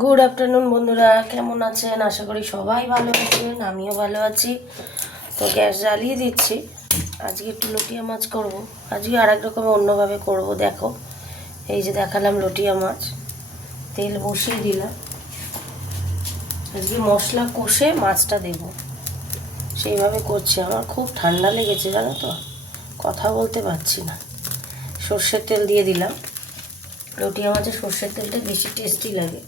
Good afternoon বন্ধুরা, কেমন আছেন? আশা করি সবাই ভালো আছেন, আমিও ভালো আছি। তো গ্যাস জ্বালিয়ে দিচ্ছি। আজকে একটু লটিয়া মাছ করব। আজকে আর এক রকমের অন্যভাবে করব। দেখো, এই যে দেখালাম লটিয়া মাছ, তেল বসিয়ে দিলাম। আজকে মশলা কষে মাছটা দেব, সেইভাবে করছি। আমার খুব ঠান্ডা লেগেছে, জানো তো, কথা বলতে পারছি না। সর্ষের তেল দিয়ে দিলাম। লটিয়া মাছে সর্ষের তেলটা বেশি টেস্টি লাগে।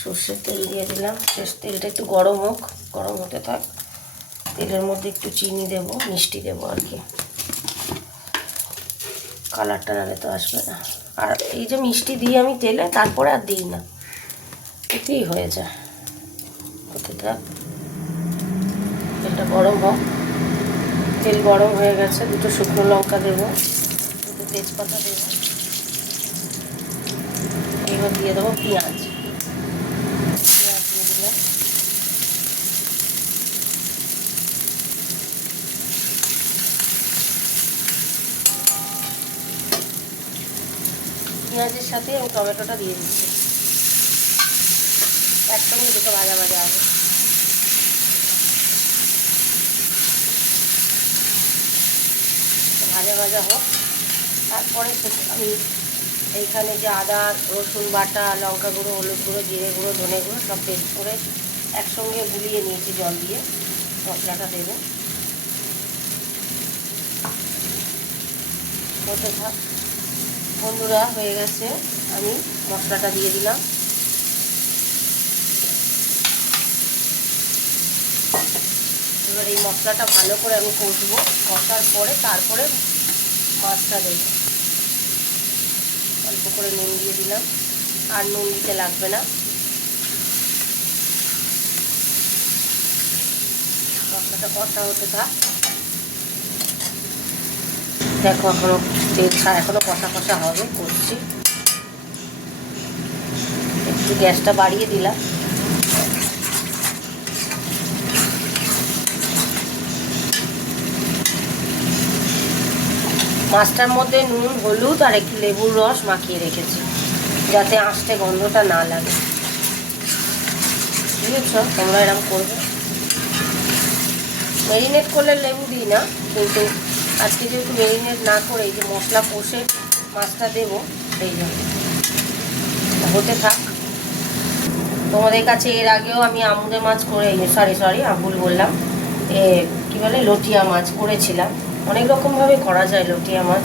সর্ষের তেল দিয়ে দিলাম। তেলটা একটু গরম হোক, গরম হতে থাক। তেলের মধ্যে একটু চিনি দেব, মিষ্টি দেবো আর কি, কালারটা নাহলে তো আসবে না। আর এই যে মিষ্টি দিই আমি তেলে, তারপরে আর দিই না, এতেই হয়ে যায়। হতে থাক, তেলটা গরম হোক। তেল গরম হয়ে গেছে, দুটো শুকনো লঙ্কা দেবো, দুটো তেজপাতা দেবো। এবার দিয়ে দেবো পেঁয়াজ। পেঁয়াজ দিয়ে দিলাম। পেঁয়াজের সাথে আমি টমেটোটা দিয়ে দিচ্ছি, একসঙ্গে দুটো ভাজা ভাজা হবে। ভাজা ভাজা হোক, তারপরে আমি এইখানে যে আদা রসুন বাটা, লঙ্কা গুঁড়ো, হলুদ গুঁড়ো, জিরে গুঁড়ো, ধনে গুঁড়ো সব পেস্ট করে একসঙ্গে গুলিয়ে নিয়েছি জল দিয়ে। মশলাটা দেবো, হতে থাক। বন্ধুরা, হয়ে গেছে, আমি মশলাটা দিয়ে দিলাম। এবার এই মশলাটা ভালো করে আমি কষবো। কষার পরে তারপরে মাছটা দেবো। অল্প করে নুন দিয়ে দিলাম, আর নুন দিতে লাগবে না। মশলাটা কষা হতে থাক। দেখো, এখনো তেল ছাড়া, এখনো কষা কষা হবে, করছি। একটু গ্যাসটা বাড়িয়ে দিলাম। মাছটার মধ্যে নুন, হলুদ আর একটু লেবুর রস মাখিয়ে রেখেছি, যাতে আঁশটে গন্ধটা না লাগে। বুঝেছ? তোমরা এরকম করবে। ম্যারিনেট করলে লেবু দিই না, কিন্তু আজকে যেহেতু ম্যারিনেট না করে এই যে মশলা কষে মাছটা দেবো, সেই জন্য। হতে থাক। তোমাদের কাছে এর আগেও আমি আমুদে মাছ করে, সরি ভুল বললাম, কী বলে, লটিয়া মাছ করেছিলাম। অনেক রকমভাবে করা যায় লটিয়া মাছ।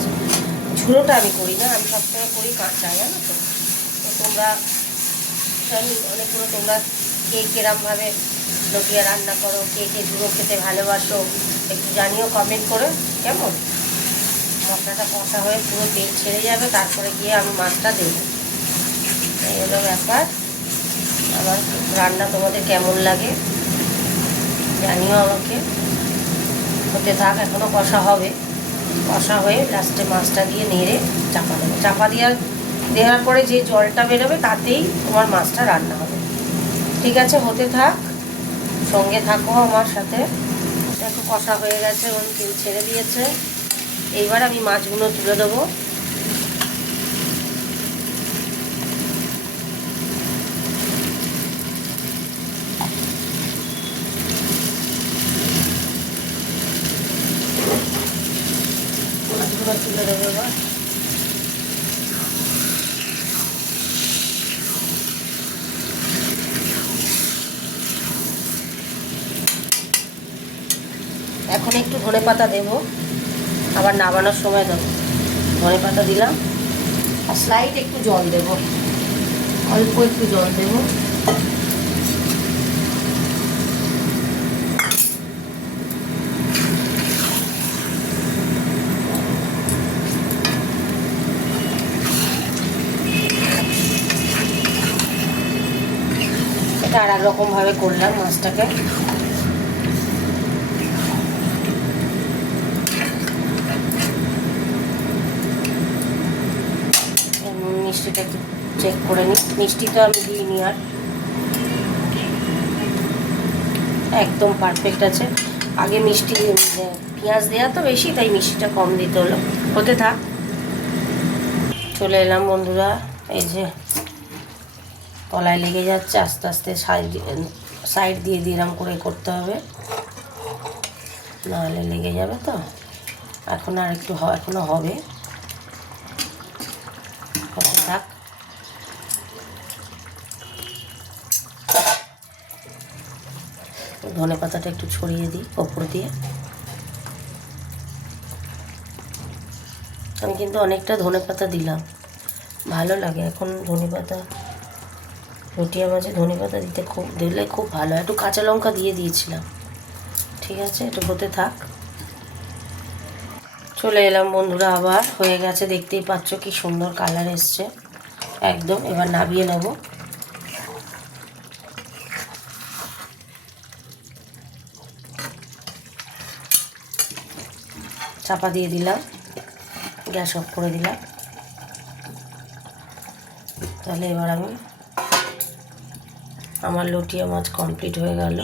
ঝুড়োটা আমি করি না, আমি সবসময় করি কাঁচা, জানো তো। তো তোমরা জানি অনেকগুলো, তোমরা কে কিরমভাবে লটিয়া রান্না করো, কে কে ঝুড়ো খেতে ভালোবাসো, একটু জানিও কমেন্ট করে, কেমন? মশলাটা কষা হয়ে পুরো তেল ছেড়ে যাবে, তারপরে গিয়ে আমি মাছটা দেবো। এই হলো ব্যাপার। আমার রান্না তোমাদের কেমন লাগে জানিও আমাকে। হতে থাক, এখনও কষা হবে। কষা হয়ে লাস্টে মাছটা দিয়ে নেড়ে চাপা দেবো। চাপা দেওয়ার পরে যে জলটা বেরোবে, তাতেই তোমার মাছটা রান্না হবে। ঠিক আছে, হতে থাক, সঙ্গে থাকো আমার সাথে। দেখো, কষা হয়ে গেছে এবং তেল ছেড়ে দিয়েছে। এইবার আমি মাছগুলো তুলে দেবো। মাছগুলো তুলে দেবো এবার। এখন একটু ধনে পাতা দেবো, আবার নামানোর সময় দেবো। ধনে পাতা দিলাম, আর স্লাইড একটু জল দেবো, অল্প একটু জল দেবো। এটা আর এক রকমভাবে করলাম মাছটাকে। মিষ্টিটা একটু চেক করে নিই। মিষ্টি তো আমি দিইনি, আর একদম পারফেক্ট আছে। আগে মিষ্টি পেঁয়াজ দেওয়া তো বেশি, তাই মিষ্টিটা কম দিতে হলো। হতে থাক। চলে এলাম বন্ধুরা, এই যে কলায় লেগে যাচ্ছে, আস্তে আস্তে সাইড দিয়ে এরম করে করতে হবে, নাহলে লেগে যাবে। তো এখন আর একটু এখনও হবে, হতে থাক। ধনে পাতাটা একটু ছড়িয়ে দিই ওপর দিয়ে। আমি কিন্তু অনেকটা ধনে পাতা দিলাম, ভালো লাগে এখন ধনে পাতা। রুটিয়া মাঝে ধনে পাতা দিলে খুব ভালো। একটু কাঁচা লঙ্কা দিয়ে দিয়েছিলাম। ঠিক আছে, একটু হতে থাক। চলে এলাম বন্ধুরা, আবার হয়ে গেছে, দেখতেই পাচ্ছ কি সুন্দর কালার এসছে একদম। এবার নামিয়ে নেব। চাপা দিয়ে দিলাম, গ্যাস অফ করে দিলাম। তাহলে এবার আমার লটিয়া মাছ কমপ্লিট হয়ে গেল।